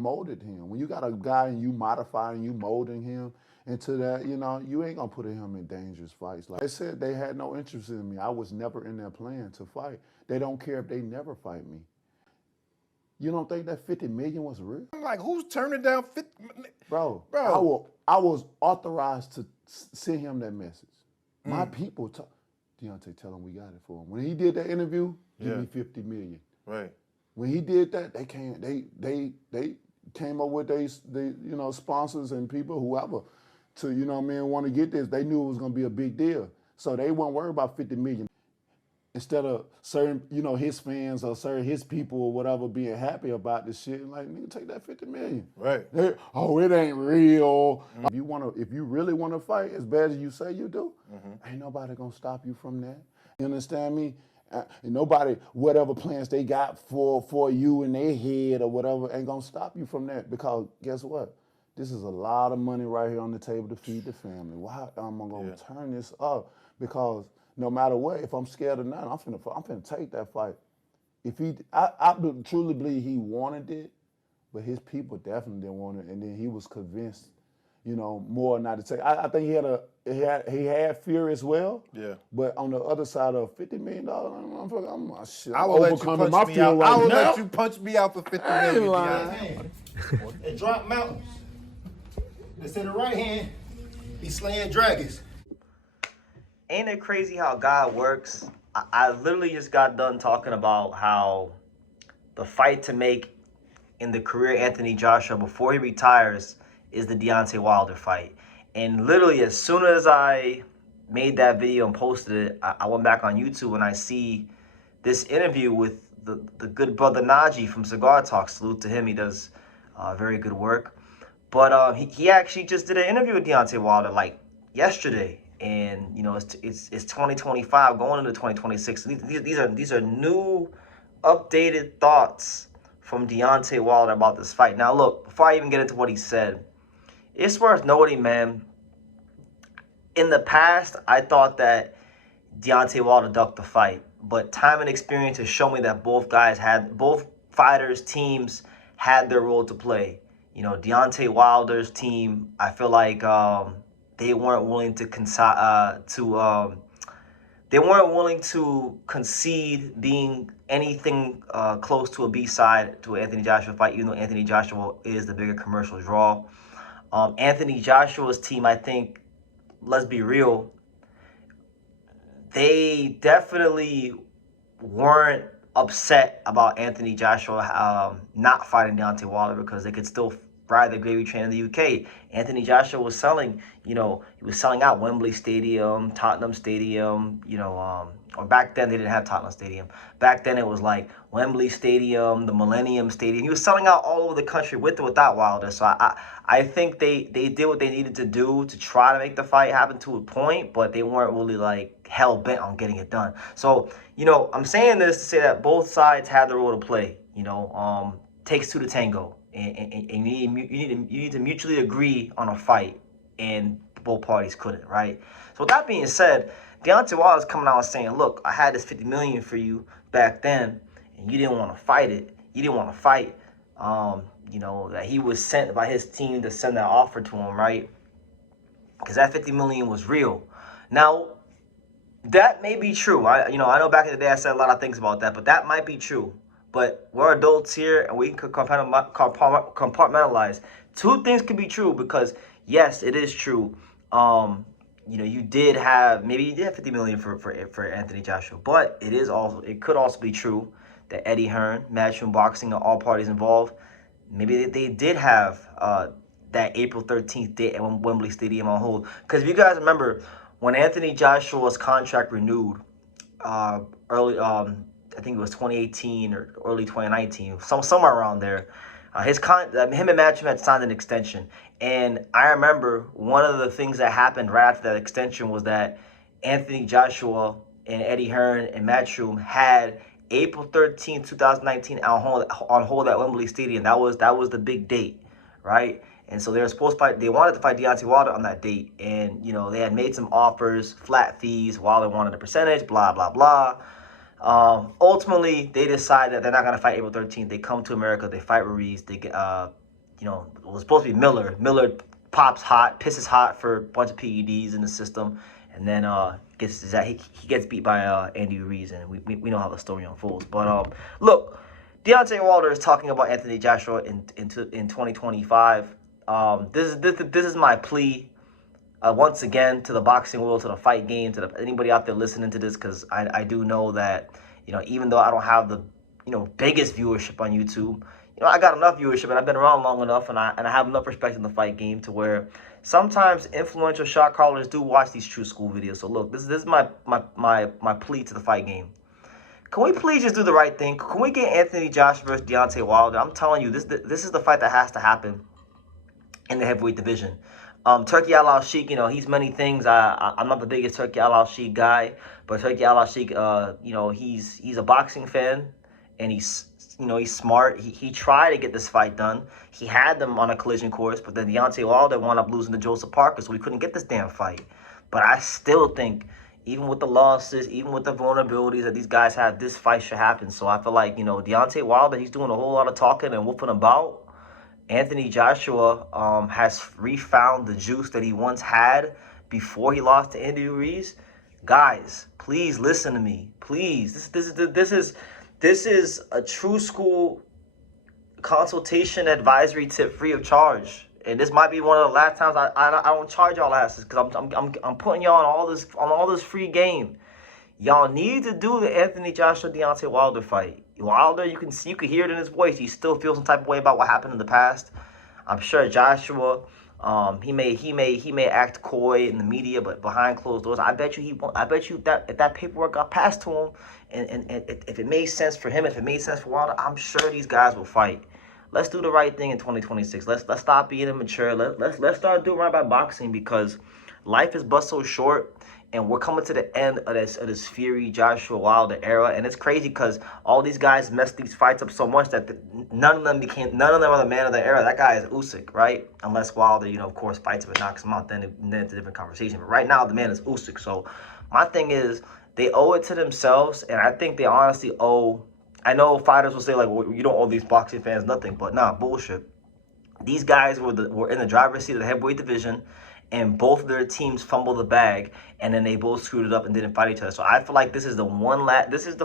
molded him. When you got a guy and you modifying, you molding him into that, you ain't gonna put him in dangerous fights. Like I said, they had no interest in me. I was never in their plan to fight. They don't care if they never fight me. You don't think that 50 million was real? I'm like, who's turning down 50? Bro, I was authorized to send him that message. My people, Deontay, tell him we got it for him. When he did that interview, give me 50 million. Right. When he did that, they came up with they sponsors and people, whoever, to, want to get this. They knew it was going to be a big deal. So they weren't worried about 50 million. Instead of certain, his fans or certain his people or whatever being happy about this shit, like, nigga, take that 50 million. Right. It ain't real. If you really want to fight as bad as you say you do, ain't nobody gonna stop you from that. You understand me? Nobody, whatever plans they got for you in their head or whatever, ain't gonna stop you from that. Because guess what? This is a lot of money right here on the table to feed the family. Why am I gonna turn this up? Because no matter what, if I'm scared or not, I'm finna take that fight. I truly believe he wanted it, but his people definitely didn't want it, and then he was convinced, more not to take. I think he had fear as well. Yeah. But on the other side of $50 million, I'm I will let you punch me out. I will let you punch me out for 50 million. And drop mountains. Instead of right hand, be slaying dragons. Ain't it crazy how God works? I literally just got done talking about how the fight to make in the career Anthony Joshua before he retires is the Deontay Wilder fight. And literally as soon as I made that video and posted it, I went back on YouTube and I see this interview with the good brother Najee from Cigar Talk. Salute to him. He does very good work. But he actually just did an interview with Deontay Wilder like yesterday. And it's 2025 going into 2026. These are new, updated thoughts from Deontay Wilder about this fight. Now look, before I even get into what he said, it's worth noting, man. In the past, I thought that Deontay Wilder ducked the fight, but time and experience has shown me that both fighters' teams had their role to play. Deontay Wilder's team, I feel like. They weren't willing to concede being anything close to a B-side to an Anthony Joshua fight, even though Anthony Joshua is the bigger commercial draw. Anthony Joshua's team, I think, let's be real, they definitely weren't upset about Anthony Joshua not fighting Deontay Wilder because they could still ride the gravy train in the UK. Anthony Joshua was selling, he was selling out Wembley Stadium, Tottenham Stadium, or back then they didn't have Tottenham Stadium. Back then it was like Wembley Stadium, the Millennium Stadium. He was selling out all over the country with or without Wilder. So I think they did what they needed to do to try to make the fight happen to a point, but they weren't really like hell bent on getting it done. So, I'm saying this to say that both sides had the role to play. Takes two to tango. And you need to mutually agree on a fight, and both parties couldn't, right? So with that being said, Deontay Wilder's coming out and saying, look, I had this $50 million for you back then, and you didn't want to fight it. You didn't want to fight. That he was sent by his team to send that offer to him, right? Because that $50 million was real. Now, that may be true. I know back in the day I said a lot of things about that, but that might be true. But we're adults here, and we can compartmentalize. Two things could be true because, yes, it is true. You did have 50 million for Anthony Joshua, but it could also be true that Eddie Hearn, Matchroom Boxing, and all parties involved, maybe they did have that April 13th date at Wembley Stadium on hold. Because if you guys remember, when Anthony Joshua's contract renewed I think it was 2018 or early 2019, somewhere around there. Him and Matchroom had signed an extension. And I remember one of the things that happened right after that extension was that Anthony Joshua and Eddie Hearn and Matchroom had April 13th, 2019 on hold at Wembley Stadium. That was the big date, right? And so they were supposed to fight. They wanted to fight Deontay Wilder on that date. And, they had made some offers, flat fees. Wilder wanted a percentage, blah, blah, blah. Ultimately, they decide that they're not going to fight April 13th. They come to America. They fight Ruiz. They get it was supposed to be Miller. Miller pops hot, pisses hot for a bunch of PEDs in the system, and then he gets beat by Andy Ruiz, and we know how the story unfolds. But look, Deontay Wilder is talking about Anthony Joshua in 2025. This is my plea once again to the boxing world, to the fight game, to anybody out there listening to this, because I do know that even though I don't have the biggest viewership on YouTube, I got enough viewership, and I've been around long enough, and I have enough respect in the fight game to where sometimes influential shot callers do watch these true school videos. So look, this is my plea to the fight game. Can we please just do the right thing? Can we get Anthony Joshua versus Deontay Wilder? I'm telling you, this is the fight that has to happen in the heavyweight division. Turki Al-Sheikh, he's many things. I'm not the biggest Turki Al-Sheikh guy, but Turki Al-Sheikh, he's a boxing fan, and he's smart. He tried to get this fight done. He had them on a collision course, but then Deontay Wilder wound up losing to Joseph Parker, so we couldn't get this damn fight. But I still think, even with the losses, even with the vulnerabilities that these guys have, this fight should happen. So I feel like, Deontay Wilder, he's doing a whole lot of talking and whooping about. Anthony Joshua has refound the juice that he once had before he lost to Andy Ruiz. Guys, please listen to me. Please. This is a true school consultation advisory tip free of charge. And this might be one of the last times I don't charge y'all asses, because I'm putting y'all on all this free game. Y'all need to do the Anthony Joshua Deontay Wilder fight. Wilder, you can hear it in his voice. He still feels some type of way about what happened in the past. I'm sure Joshua, he may act coy in the media, but behind closed doors, I bet you that if that paperwork got passed to him, and if it made sense for him, if it made sense for Wilder, I'm sure these guys will fight. Let's do the right thing in 2026. Let's stop being immature. Let's start doing right by boxing, because life is but so short, and we're coming to the end of this Fury Joshua Wilder era. And it's crazy because all these guys messed these fights up so much that none of them are the man of the era. That guy is Usyk, right? Unless Wilder, of course, fights him and knocks him out, then it's a different conversation. But right now, the man is Usyk. So my thing is, they owe it to themselves, and I think they honestly owe. I know fighters will say, like, well, you don't owe these boxing fans nothing, but nah, bullshit. These guys were in the driver's seat of the heavyweight division, and both of their teams fumbled the bag, and then they both screwed it up and didn't fight each other. So I feel like this is the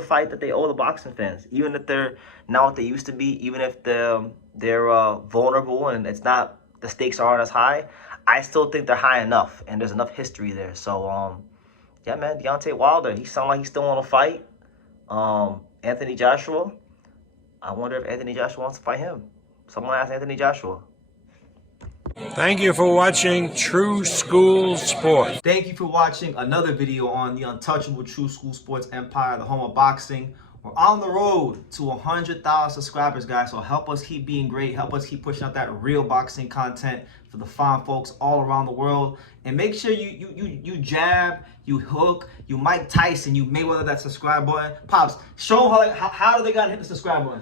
fight that they owe the boxing fans, even if they're not what they used to be, even if they're vulnerable and the stakes aren't as high. I still think they're high enough, and there's enough history there. So yeah, man, Deontay Wilder, he sounds like he's still want to fight. Anthony Joshua, I wonder if Anthony Joshua wants to fight him. Someone ask Anthony Joshua. Thank you for watching True School Sports. Thank you for watching another video on the untouchable True School Sports empire, the home of boxing. We're on the road to 100,000 subscribers, guys. So help us keep being great. Help us keep pushing out that real boxing content for the fine folks all around the world. And make sure you jab, you hook, you Mike Tyson, you Mayweather that subscribe button. Pops, show them how do they gotta hit the subscribe button.